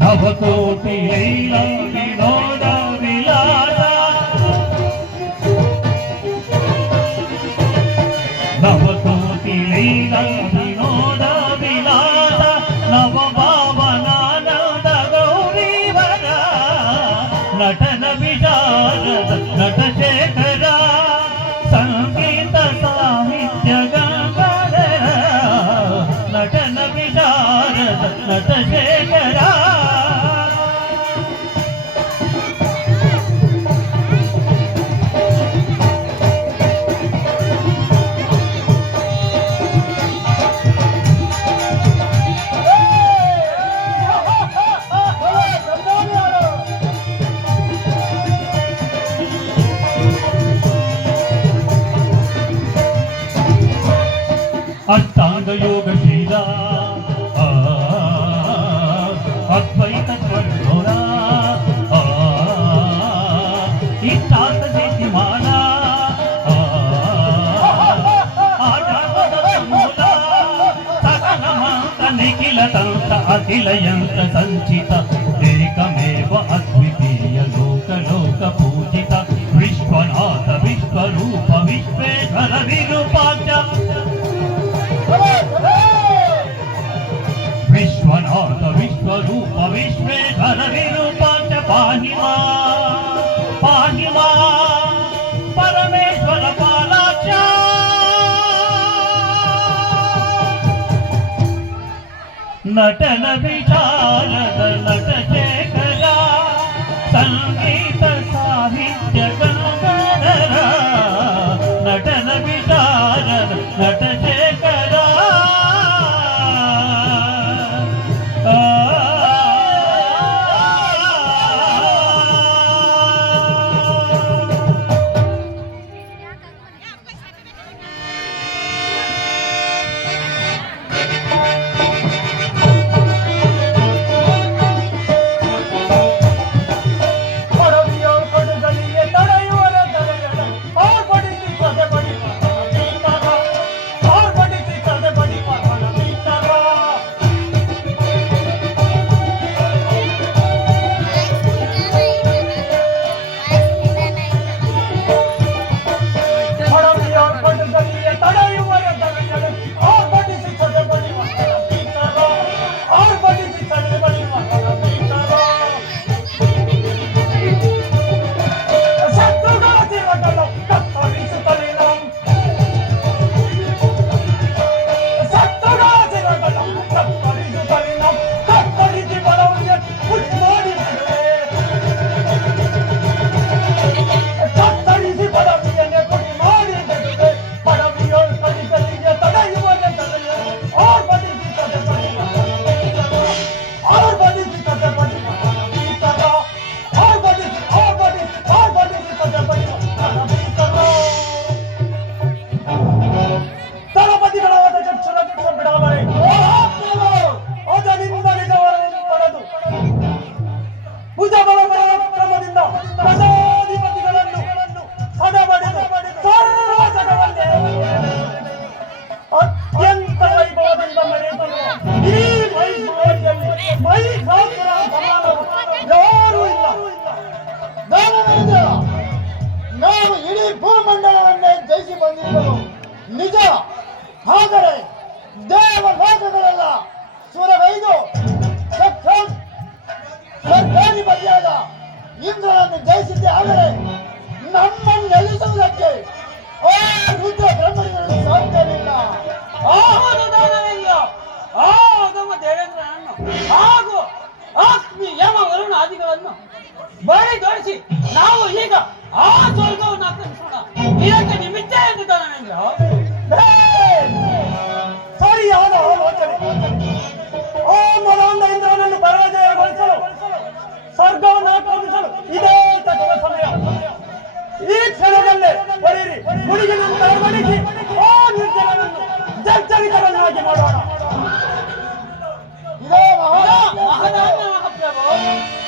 ನವಕೋಟಿ ಲೈಲ ವಿನೋದ ವಿಲಾಸ ನವಕೋಟಿ ಲೈಲ ವಿನೋದ ವಿಲಾಸ ನವ ಭಾವನಾನಂದ ಗೌರೀವರ ನಟನ ವಿಚಾರದ ನಟಶೇಖರ ಸಂಗೀತ ಸಾಹಿತ್ಯ ಗಂಗಾಧರ ನಟನ ವಿಚಾರದ ನಟಶೇಖರ ಅಷ್ಟಾಂಗ ಯೋಗಶೀಲ ಅದ್ವೈತ ಸ್ವರ್ಣೋರ ಇಷ್ಟಾಂತ ಸಿದ್ಧಿಮಾಲ ಮೂಲ ಸಕಲ ಮಂತ್ರ ನಿಖಿಲ ತಂತ್ರ ಅಖಿಲ ಯಂತ್ರ ಸಂಚಿತ ಏಕಮೇವ ಅದ್ವಿತೀಯ ಲೋಕ ಲೋಕ ಪೂಜಿತ ವಿಶ್ವನಾಥ ವಿಶ್ವರೂಪ ವಿಶ್ವೇಶ್ವರ ವಿರೂಪಾಕ್ಷ ವಿಶ್ವನಾಥ ವಿಶ್ವರೂಪ ವಿಶ್ವೇಶ್ವರ ವಿರೂಪಾಕ್ಷ ಪಾಹಿ ಮಾ ಪರಮೇಶ್ವರ ಪಾಲಾಕ್ಷ ನಟನ ವಿಚಾರದ ನಟಶೇಖರ ಸಂಗೀತ ಸಾಹಿತ್ಯ ಗಂಗಾಧರ ನಟನ ವಿಚಾರದ ನಟಶೇಖರ ನಾವು ಇಡೀ ಭೂಮಂಡಲವನ್ನೇ ಜಯಿಸಿ ಬಂದಿರುವುದು ನಿಜ. ಆದರೆ ದೇವಲೋಕಗಳೆಲ್ಲ ಸುರಗೈದು ಸರ್ಕಾರಿ ಬದಿಯಾದ ಇಂದ್ರನನ್ನು ಜಯಿಸಿದ್ದೆ. ಆದರೆ ನಮ್ಮನ್ನು ನೆಲೆಸುವುದಕ್ಕೆ ರುದ್ರ ಬ್ರಹ್ಮಣಿಗಳು ಸಾಧ್ಯವಿಲ್ಲ. ನಮ್ಮ ದೇವೇಂದ್ರನನ್ನು ಹಾಗೂ ಅಗ್ನಿ ಯಮ ವರುಣ ಆದಿಗಳನ್ನು ಬಳಿ ತೋರಿಸಿ ನಾವು ಈಗ ಆ ಸ್ವರ್ಗವನ್ನು ಆಕ್ರಮಿಸೋಣ. ಇದಕ್ಕೆ ನಿಮಿತ್ತ ಎಂದಿದ್ದಾನೆಂದು ಸರಿಯಾದ ಆಲೋಚನೆ. ಆ ಮೊದಲ ಇಂದ್ರನನ್ನು ಪರಾಜಯಗೊಳಿಸಲು, ಸ್ವರ್ಗವನ್ನು ಆಕ್ರಮಿಸಲು ಇದೇ ತಕ್ಕ ಸಮಯ. ಈ ಕ್ಷಣದಲ್ಲೇ ಬರೀರಿ ಹುಡುಗಿನಿಂದ ಬಡಿಸಿ ಆ ನಿರ್ಜನವನ್ನು ಜರ್ಜರಿತರನ್ನಾಗಿ ಮಾಡೋಣ. ಇದೇ ಮಹಾದಾನ ಮಹಾಪ್ರಭು.